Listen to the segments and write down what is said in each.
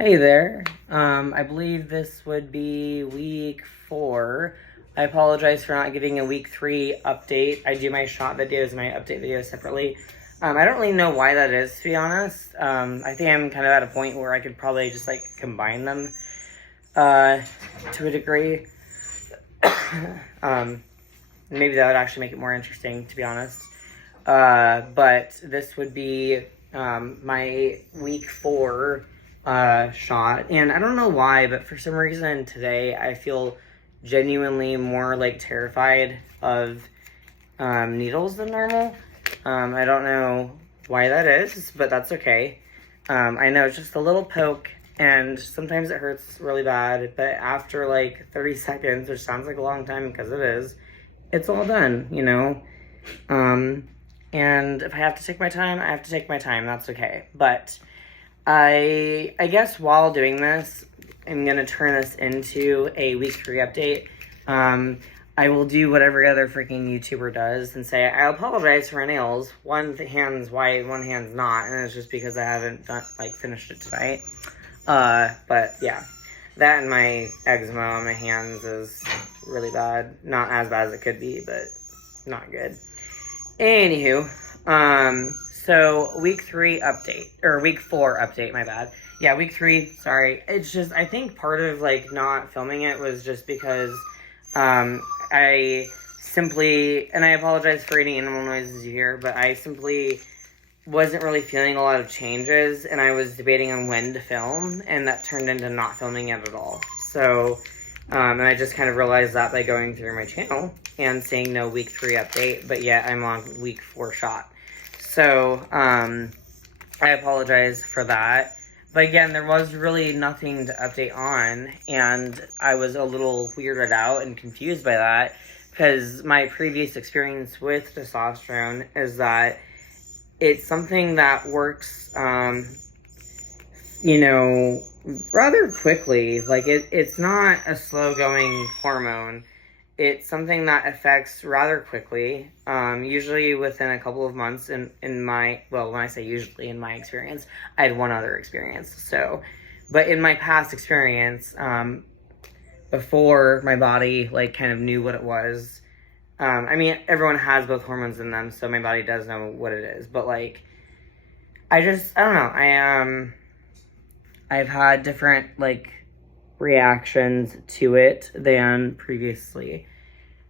Hey there. I believe this would be week 4. I apologize for not giving a week 3 update. I do my shot videos and my update videos separately. I don't really know why that is, to be honest. I think I'm kind of at a point where I could probably just like combine them to a degree. Maybe that would actually make it more interesting, to be honest. But this would be my week 4 shot. And I don't know why, but for some reason today I feel genuinely more like terrified of needles than normal. I don't know why that is, but that's okay. I know it's just a little poke, and sometimes it hurts really bad, but after like 30 seconds, which sounds like a long time because it is, it's all done, you know? And if I have to take my time, I have to take my time. That's okay. But I guess while doing this, I'm gonna turn this into a week 3 update. I will do what every other freaking YouTuber does and say, I apologize for my nails. One hand's white, one hand's not, and it's just because I haven't finished it tonight. But yeah, that and my eczema on my hands is really bad. Not as bad as it could be, but not good. Anywho, so week 3 update, or week 4 update, my bad. Yeah, week 3, sorry. It's just, I think part of like not filming it was just because, I simply, and I apologize for any animal noises you hear, but I simply wasn't really feeling a lot of changes, and I was debating on when to film, and that turned into not filming it at all. So, and I just kind of realized that by going through my channel and seeing no week 3 update, but yet I'm on week 4 shot. So, I apologize for that. But again, there was really nothing to update on, and I was a little weirded out and confused by that, because my previous experience with testosterone is that it's something that works, rather quickly. Like, it's not a slow-going hormone. It's something that affects rather quickly, usually within a couple of months in my, well, when I say usually in my experience, I had one other experience, so, but in my past experience, before my body, like, kind of knew what it was, I mean, everyone has both hormones in them, so my body does know what it is, but, like, I don't know, I've had different, like, reactions to it than previously.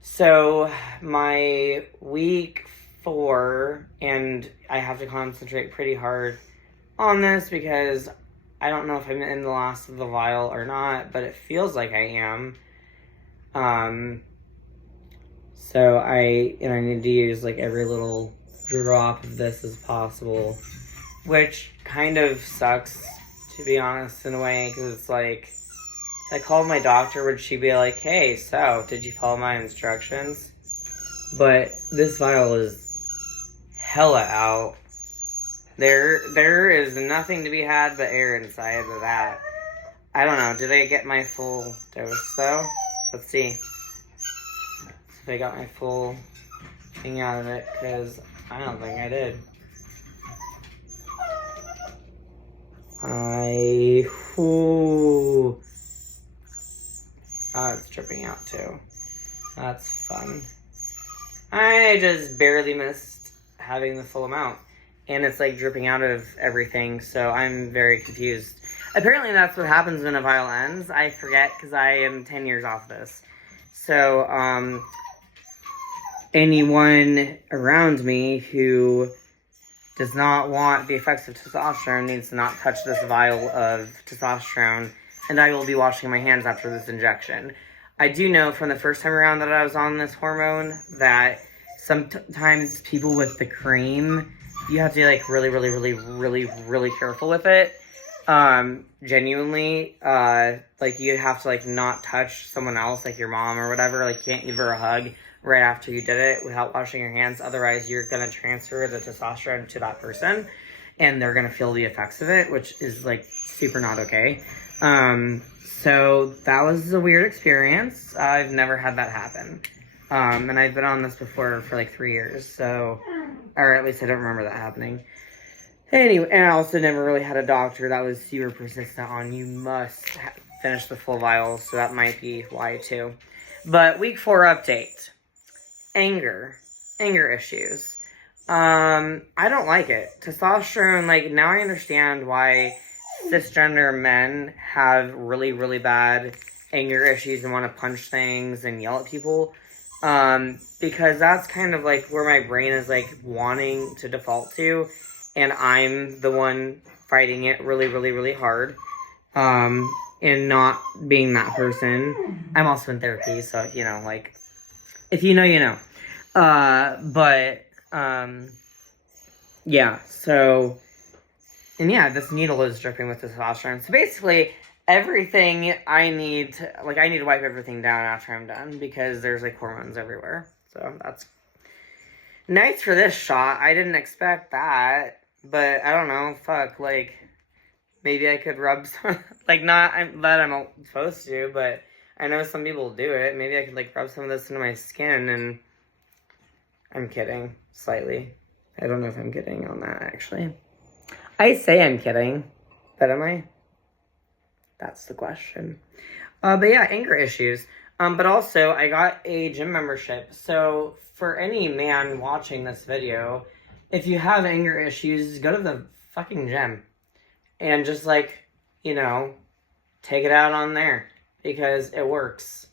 So my week 4, and I have to concentrate pretty hard on this because I don't know if I'm in the last of the vial or not, but it feels like I am. So I need to use like every little drop of this as possible, which kind of sucks, to be honest, in a way, because it's like, if I called my doctor, would she be like, hey, so, did you follow my instructions? But this vial is hella out. There is nothing to be had but air inside of that. I don't know, did I get my full dose, though? Let's see. If I got my full thing out of it, because I don't think I did. Oh, it's dripping out too. That's fun. I just barely missed having the full amount. And it's like dripping out of everything, so I'm very confused. Apparently that's what happens when a vial ends. I forget because I am 10 years off this. So, anyone around me who does not want the effects of testosterone needs to not touch this vial of testosterone, and I will be washing my hands after this injection. I do know from the first time around that I was on this hormone that sometimes people with the cream, you have to be like really, really, really, really, really careful with it. Genuinely, like you have to like not touch someone else, like your mom or whatever. Like you can't give her a hug right after you did it without washing your hands. Otherwise, you're gonna transfer the testosterone to that person, and they're gonna feel the effects of it, which is like super not okay. So that was a weird experience. I've never had that happen. And I've been on this before for like 3 years, so, or at least I don't remember that happening. Anyway, and I also never really had a doctor that was super persistent on you must finish the full vial, so that might be why too. But week 4 update. Anger issues. I don't like it. Testosterone, like, now I understand why cisgender men have really, really bad anger issues and want to punch things and yell at people. Because that's kind of like where my brain is like wanting to default to, and I'm the one fighting it really, really, really hard. And not being that person. I'm also in therapy, so, you know, like, if you know, you know. Yeah, so, and yeah, this needle is dripping with testosterone. So basically, everything I need to, like, I need to wipe everything down after I'm done, because there's, like, hormones everywhere. So, that's nice for this shot. I didn't expect that, but I don't know, fuck, like, maybe I could rub some, like, not that I'm supposed to, but I know some people do it. Maybe I could, like, rub some of this into my skin, and I'm kidding, slightly. I don't know if I'm kidding on that, actually. I say I'm kidding, but am I? That's the question. But yeah, anger issues. But also, I got a gym membership. So, for any man watching this video, if you have anger issues, go to the fucking gym. And just, like, you know, take it out on there. Because it works.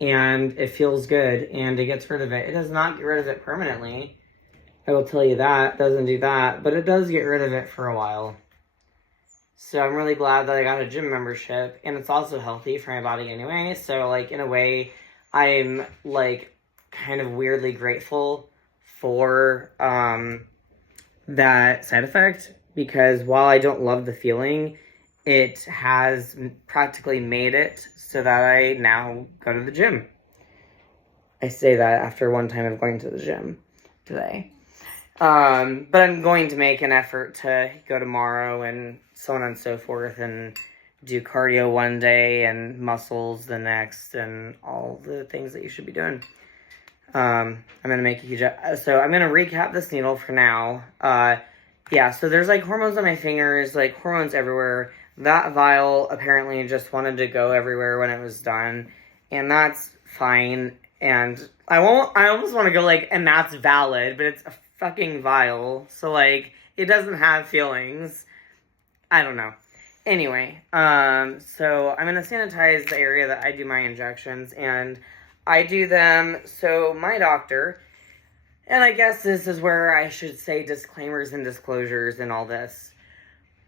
And it feels good. And it gets rid of it. It does not get rid of it permanently. I will tell you that. It doesn't do that. But it does get rid of it for a while. So I'm really glad that I got a gym membership. And it's also healthy for my body anyway. So, like, in a way, I'm, like, kind of weirdly grateful for that side effect. Because while I don't love the feeling, it has practically made it so that I now go to the gym. I say that after one time of going to the gym today. But I'm going to make an effort to go tomorrow and so on and so forth, and do cardio one day and muscles the next, and all the things that you should be doing. I'm going to make a huge... So I'm going to recap this needle for now. Yeah, so there's, like, hormones on my fingers, like, hormones everywhere. That vial apparently just wanted to go everywhere when it was done, and that's fine. And I almost want to go, like, and that's valid, but it's a fucking vial, so, like, it doesn't have feelings. I don't know. Anyway, so I'm going to sanitize the area that I do my injections, and I do them, so my doctor, and I guess this is where I should say disclaimers and disclosures and all this.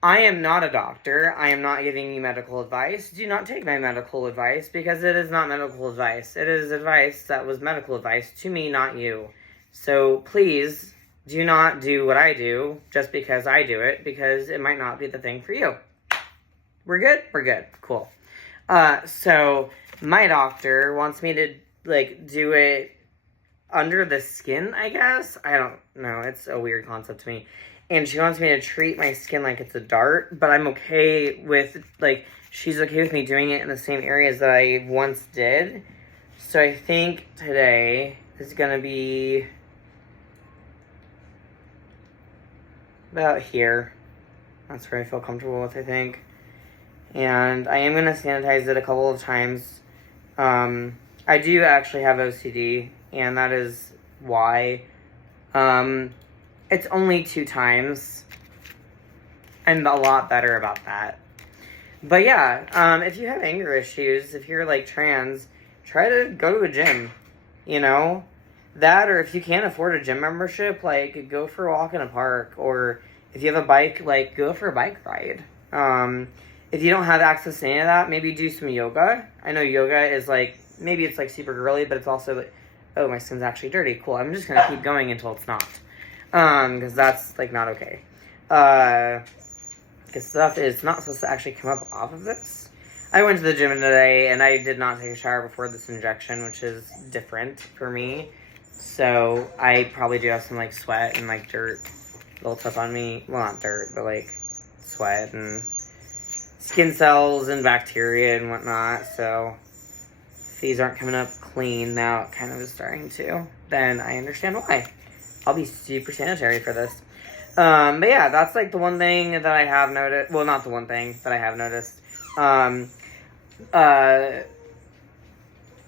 I am not a doctor. I am not giving you medical advice. Do not take my medical advice, because it is not medical advice. It is advice that was medical advice to me, not you. So please do not do what I do just because I do it, because it might not be the thing for you. We're good? We're good. Cool. So my doctor wants me to, like, do it under the skin, I guess? I don't know. It's a weird concept to me. And she wants me to treat my skin like it's a dart, but I'm okay with, like, she's okay with me doing it in the same areas that I once did. So I think today is going to be about here. That's where I feel comfortable with, I think. And I am going to sanitize it a couple of times. I do actually have OCD, and that is why. It's only 2 times. I'm a lot better about that. But yeah, if you have anger issues, if you're, like, trans, try to go to a gym, you know? That, or if you can't afford a gym membership, like, go for a walk in a park, or if you have a bike, like, go for a bike ride. If you don't have access to any of that, maybe do some yoga. I know yoga is, like, maybe it's, like, super girly, but it's also, like, oh, my skin's actually dirty. Cool, I'm just gonna keep going until it's not. Because that's, like, not okay. Because stuff is not supposed to actually come up off of this. I went to the gym today, and I did not take a shower before this injection, which is different for me. So, I probably do have some, like, sweat and, like, dirt built up on me. Well, not dirt, but, like, sweat and skin cells and bacteria and whatnot. So, if these aren't coming up clean, now it kind of is starting to, then I understand why. I'll be super sanitary for this. But yeah, that's like the one thing that I have noticed. Well, not the one thing that I have noticed. Uh,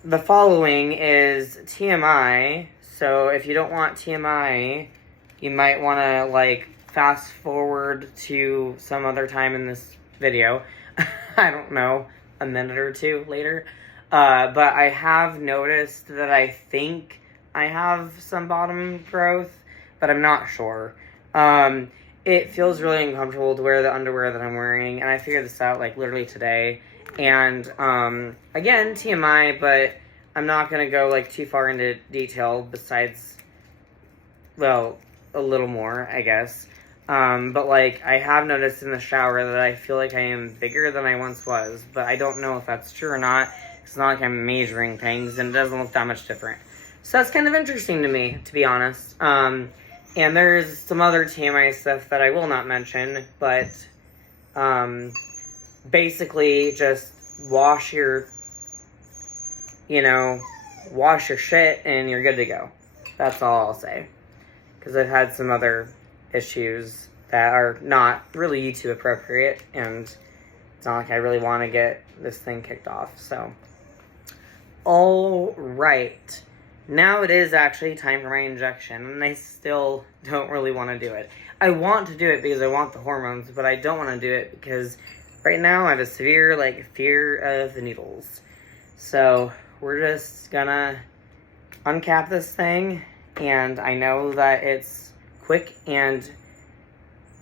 the following is TMI. So if you don't want TMI, you might want to like fast forward to some other time in this video. I don't know, a minute or two later. But I have noticed that I think I have some bottom growth, but I'm not sure. It feels really uncomfortable to wear the underwear that I'm wearing, and I figured this out like literally today. And again, TMI, but I'm not gonna go like too far into detail. Besides, well, a little more, I guess. But like I have noticed in the shower that I feel like I am bigger than I once was, but I don't know if that's true or not. It's not like I'm measuring things, and it doesn't look that much different. So that's kind of interesting to me, to be honest. And there's some other TMI stuff that I will not mention, but basically just wash your shit and you're good to go. That's all I'll say. Because I've had some other issues that are not really YouTube appropriate, and it's not like I really want to get this thing kicked off. So, all right. Now it is actually time for my injection, and I still don't really want to do it. I want to do it because I want the hormones, but I don't want to do it because right now I have a severe, fear of the needles. So, we're just gonna uncap this thing, and I know that it's quick and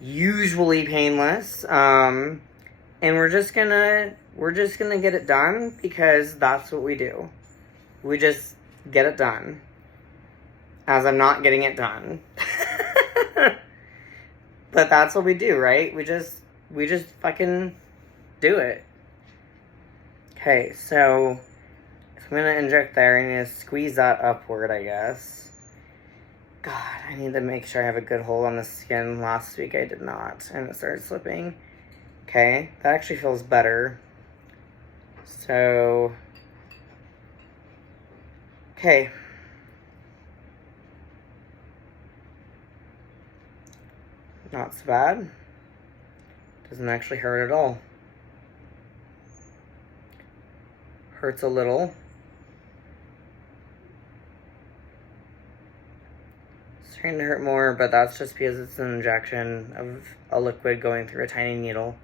usually painless, and we're just gonna get it done because that's what we do. We just get it done, as I'm not getting it done. But that's what we do, right? We just fucking do it. Okay, so if I'm gonna inject there, I need to squeeze that upward, I guess. God, I need to make sure I have a good hold on the skin. Last week I did not, and it started slipping. Okay, that actually feels better. So, okay. Not so bad. Doesn't actually hurt at all. Hurts a little. It's starting to hurt more, but that's just because it's an injection of a liquid going through a tiny needle.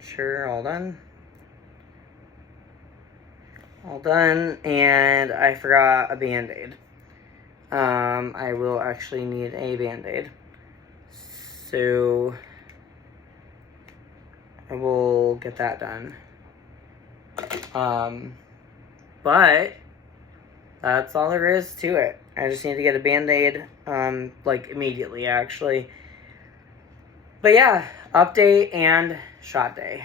Sure, all done. All done, and I forgot a Band-Aid. I will actually need a Band-Aid. So I will get that done. But that's all there is to it. I just need to get a Band-Aid, immediately, actually. But yeah, update and shot day.